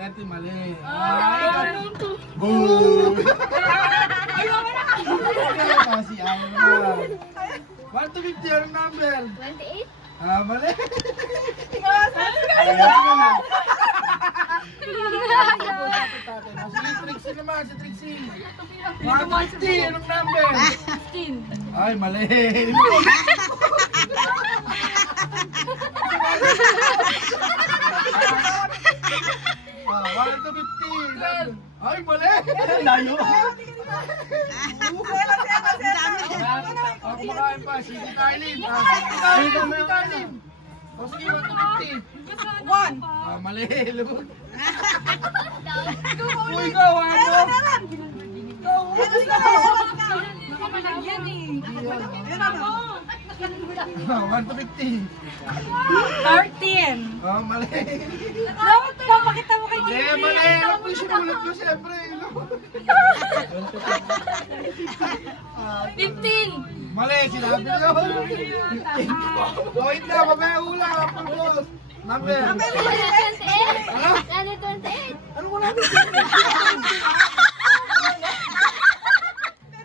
30, mali. Boom! Kasi ayaw na. 1 to 50, anong number? 28? Ah, mali. Si Trixie naman, si Trixie. 150, anong number? 15. Ay, mali. Ah, 1 to 50. Ay, mali. Layo. Ako makain pa, sige Tarlin. Sige Tarlin. O sige, 1 to 50. 1. Ah, mali. Lubog. Uy, ikaw, ano? Nakamalagyan eh. 1 to 50. 13. Oh, mali. Dapat papakita mo kay Eh, mali. Alam ko yung sinulat ko, siyempre. 15. Mali, sinabi nyo. Wait na, mamaya ulang. Apple boss. Number. 28. Ano? 28. Ano mo natin?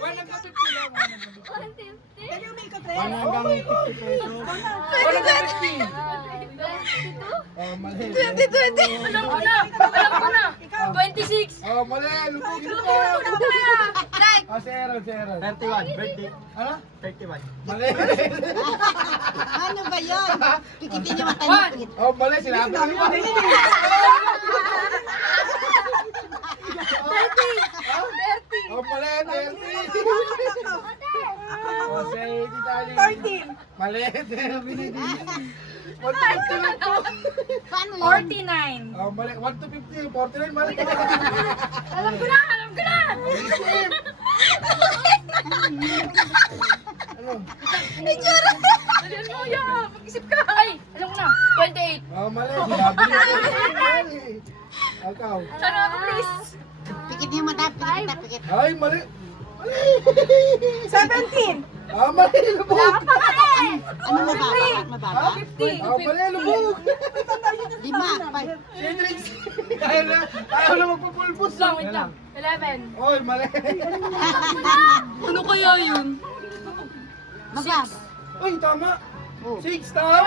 Walang ka 50 lang. 150. Walang hanggang 50 pesos. Walang ka 50. 22. Oh, mali. Alam ko na. Alam ko na. 26. Oh, mali. Lupugin mo. Oh, si Aaron, si Aaron. 31, birthday. Ano? 31. Mali. Ano ba yun? Pikitin niyo mata niyo. Pikit. Oh, mali. Sinabi ko. 30. Oh, mali. 30. Oh, si Titali. 13. Mali. 150 lang po. Paano yun? 49. Oh, mali. 1 to 50. 49, mali. Alam ko na. Alam ko na. Ano? Alam mo yan. Mag-isip ka. Ay, alam ko na. 28. Oh, mali. Sinabi niyo. Mali. Ikaw. Sana ako, please. Pikit niyo mata. Pikit. Pikit. Ay, mali. Mali. 17. Ah, mali. Lubog. Ano mababa? Mababa? Ah, mali. Lubog. 5. 5. Si Trixie. Ayaw na magpapulpos. Lang, wait lang. 11. Oy, mali. Ano kaya yun? Mababa. Uy, tama. Oh. 6, tama.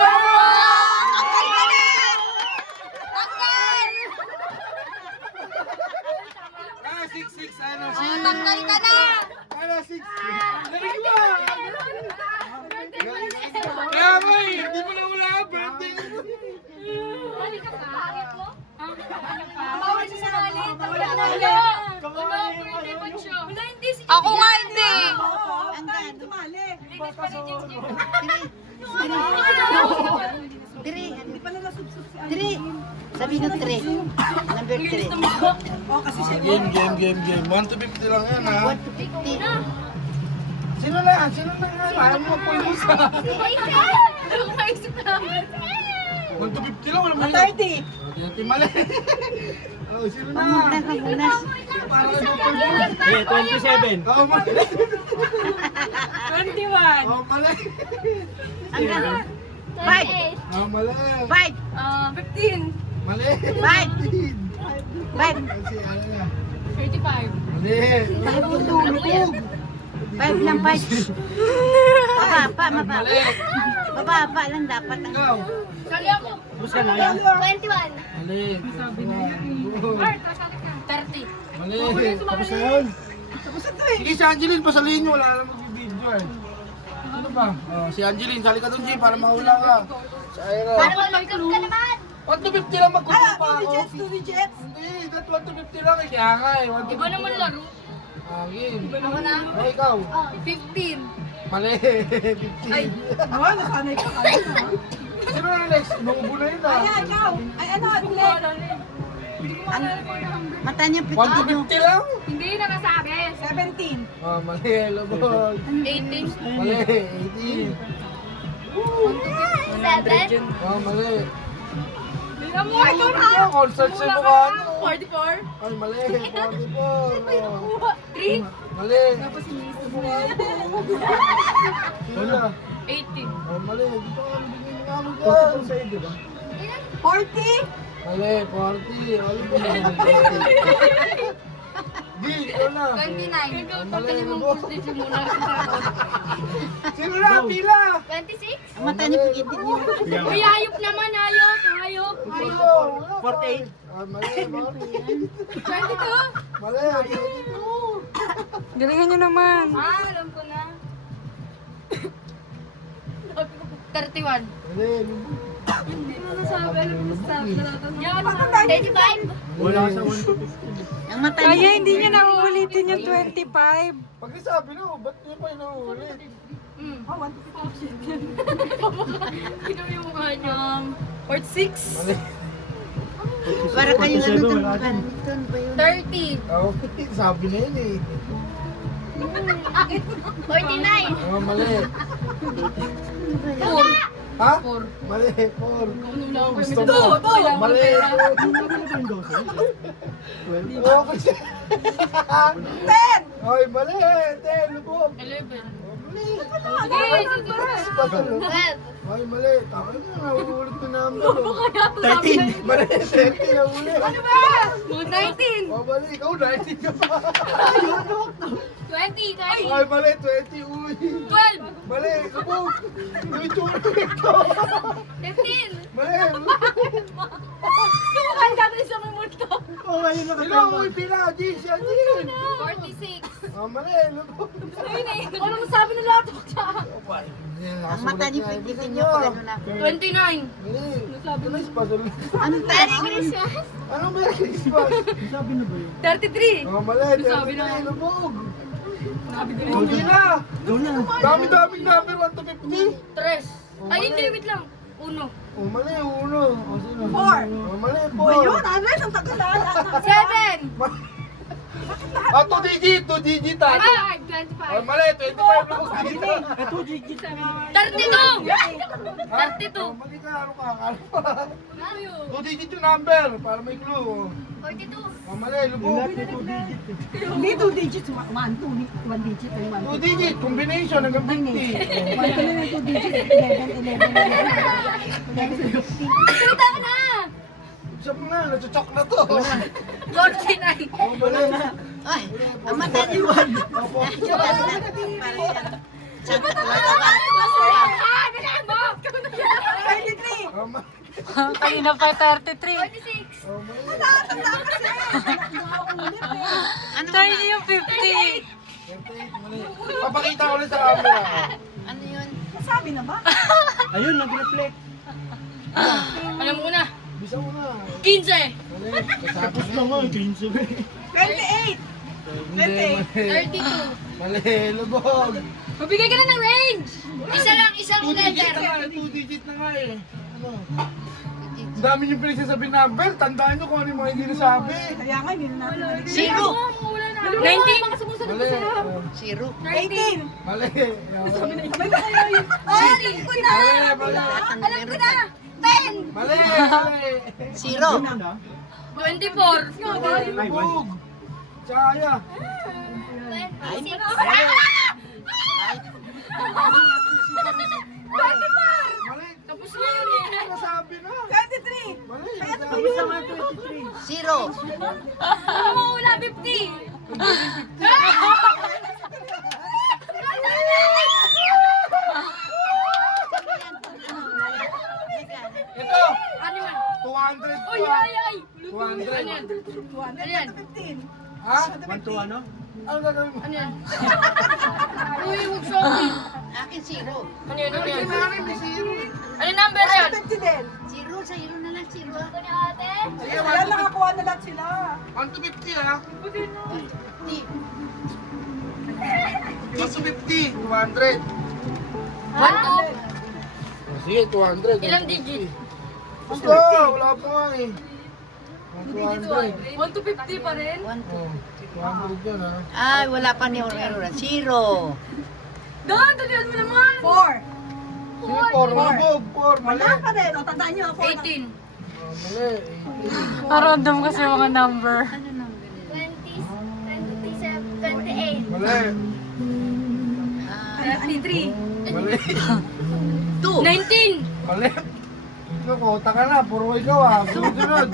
Ah, 6. Ano, 6. Tanggal ka na. Ano, 6. Galing mo. Kaya mo eh, hindi mo na wala birthday. Balik ka pa. Bakit mo? Bawal siya sa alit. Wala na yun. Wala, birthday mo siya. Wala, hindi. Ako nga hindi. Hanggang. Tumali. Linis pa rin yung gym. Diri. Hindi pa nila subsub si Diri. Sabi ng 3. Number 3. Oh, kasi siya. Game. 1 to 50 lang yan ha. 1 to 50. Sino na? Ayaw mo magpulpos ha. Ano ko maisip na? 1 to 50 lang, wala mo 30. Okay, mali. Oh, sino na? Pamunas. Para na magpulpos. 27. Oh, mali. 21. Oh, mali. Hanggang. 28. Oh, mali. 5. 15. Mali. 5. Kasi ano na. 35. Mali. 5 lang 5. Mababa. Mali. Mababa lang dapat. Ikaw. Sali ako. Bus ka na yan. 21. Mali. Sabi na yan. Mark, kasali ka. 30. Mali. Tapos na yun. Sige, si Angeline, pasalihin nyo. Wala na mag-video eh. Ano ba? Oh, si Angeline, sali ka doon, G, para mahula ka. Si Ira. Para mag-club ka naman. 1 to 50 lang magkukuha pa ako. 2 digits. Hindi, that 1 to 50 lang eh. Kaya nga eh. 1 to Iba 50 naman lang. laro. Agin. Ako na. Oh, ikaw. 15. Mali. 50. Ay, oh, nasanay ka kayo. Sino na next? Inuubo na yun ah. Ay, ikaw. Ay, ano, Glenn? Mata niyo 1 pikit to niyo. 50 lang? Hindi nakasabi. 17. Oh, mali. Lubog. 18. Mali. 18. 7. Oh, mali. Tingnan mo, ikaw na. Ano, concert sa mukha nyo. 44. Ay, mali. 44. Oh. 3. Mali. Wala. 18. Oh, mali. Dito ka nabigyan ng ano ka. 40. Mali, 40. Ano ba? Di, ikaw na. 29. Mali, ano ba? Simula. Sino na? Pila! 26? Ang mata niya pigitin niyo. Uy, ayop naman, ayop. Ayop. Ayoko. 48. Mali, mali. 22? Mali, 22. Galingan nyo naman. Alam ko na. 31. Mali, Hindi mo nasabi. Alam mo stop na natin. Yan, 35? wala sa 1 Ang mata Kaya niya. hindi nyo nauulitin yung 25. Pag nasabi na, ba't niyo pa inuulit? Oh, 1 to 50. Sino yung mukha niyo? 46? Mali. Para kayong ano doon. Doon ba yun? 30? Okay, sabi na yun eh. 49? Mali. 4? Ha? Mali, 4. Gusto mo? Mali. Okay. 10! Ay, mali. 10, lubog. 11? Mali. Okay, 12? Ay, mali. Takot na, nauulit na number. 13. Mali, 13 na ulit. Ano ba? 19? Oh, mali. Ikaw, 19 ka pa. 20? Ay, mali. 20, uy. 12? Mali, lubog. Yung itsura ko. 15? Mali. Kumakain natin sa mumunto. Sino? Uy, pila. Jean, siya, Jean. 46? Oh, mali. Lubog. Ayun eh. Ano mo sabi ng lahat siya? Ang mata niya pigitin niyo pag ano na. 29? Mali. Ito na ispasol. Ano tayo? Christmas? Ano ba yung Christmas? 33? Oh, mali. Sabi na. Lubog. Hindi na. Dami-daming number. 1 to 50. 3? Ay, hindi. Wait lang. 1? Oh, mali. 1. Oh, sino? 4. Oh, mali. Ba yun? 4. Andres, ang tagal-tagal. 7? Ah, 2 digit. 2 digit. Ah. Ah, Oh, 25? mali. 25 lubog dito. 32? Ha? 32? Oh, mali ka. Ano ka? Akala pa. Ano yun? 2 digit yung number. Para may clue. 42? Oh, mali. Lubog. Hindi 2 digits. 1 digit. 2 digit. Combination hanggang 50. 1 ka na ng 2 digits. 11. Salita ka na! Siya mo na. Nachochok na to. 49? Oh, mali. Ay, ang mata niya. Opo. Santa Ah, ganyan mo! 23. Oh, mali. Kanina pa 33. 46? Oh, mali. Ano ba? Try niyo yung 50. 28, mali. Papakita ko ulit sa camera. Ano yun? Sabi na ba? Alam ko na. Bisa mo na. 15? Mali. Tapos na nga. 28. Hindi, mali. 32? Mali. Lubog. Mabigay ka na ng range! Isa lang, isang 2 digit letter. na nga. 2 digit na nga eh. Ano? Ang dami yung pinagsasabi number. Tandaan nyo kung ano yung mga hindi nasabi. Kaya nga, hindi na natin. Zero. 19? Mga sumusunod Mali. sa Oh, Zero. 18. Mali. Alam ko na! Mali. Alam ko na! 10! Mali. Mali. Zero. 24? Lubog. Tsaya. 26? Mali. Tapos na yun eh. Nasabi na. 23. Mali. Nasabi. Zero. Ano mo wala 50? Ito. Ano man? 200 Uy, pa. ay, ay! 200. Ano yan? 200 yan? to 15. Ha? Ano gagawin mo? Ano yan? Uy, huwag shopping. Akin zero. Ano yan? Ano yan? Sinari, may zero. Ano number yan? 50 din. Zero. Sa zero na lang. Zero. Ito ni ate? Sige, Ayan, nakakuha na lahat sila. 1 to 50 ha. Di. 1 to 50. 200. 1, 2? Sige, 200. Ilang digit? Gusto, wala pa nga eh. 200. 1 to 50 pa rin? One, two. Oh, 200 yan ha. Ay, wala pa ni Aurora. Zero. Dan, tulihan mo naman! 4. Sige, 4. Lubog. 4. Mali. Wala pa din. O, tandaan nyo. 18. Oh, mali. Random kasi mga number. Ano number nila? 27, 28. Mali. Ah, 33. Mali. two. 19. Mali. Ako, taka na, puro ikaw ah. Sunod-sunod.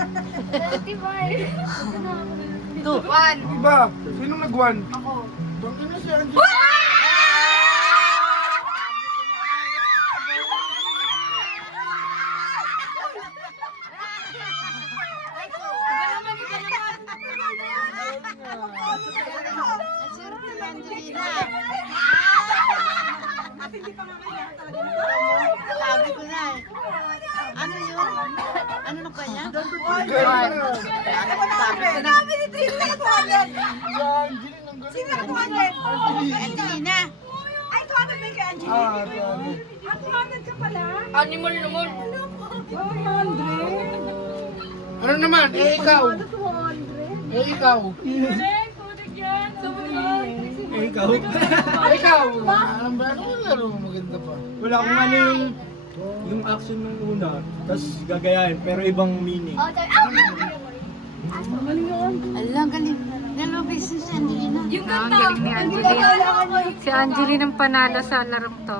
25. Two. Diba? Sino nag-1? Ako. Tangin na si Angie. Naswerte si Angelina. At hindi pa nga kailangan talaga nito. Sabi ko na eh. Ano yun? Ano na pa yan? Sabi ni Trin na 200. Si Angeline, ang galing. Sino na 200? Angelina. Ay, 200 ba yung kay Angie? Ah, sorry. At 200 ka pala? Animal naman. 200? Ano naman? Eh, ikaw. 200? Eh, ikaw. Eh, ikaw? Eh, ikaw. Alam ba? Ano yung laro mo maganda pa? Wala akong ano yung action nung una, tapos gagayahin, pero ibang meaning. Alang galing. Dalawa beses si Angelina. Ang galing ni Angeline. Si Angeline ang panalo sa larong to.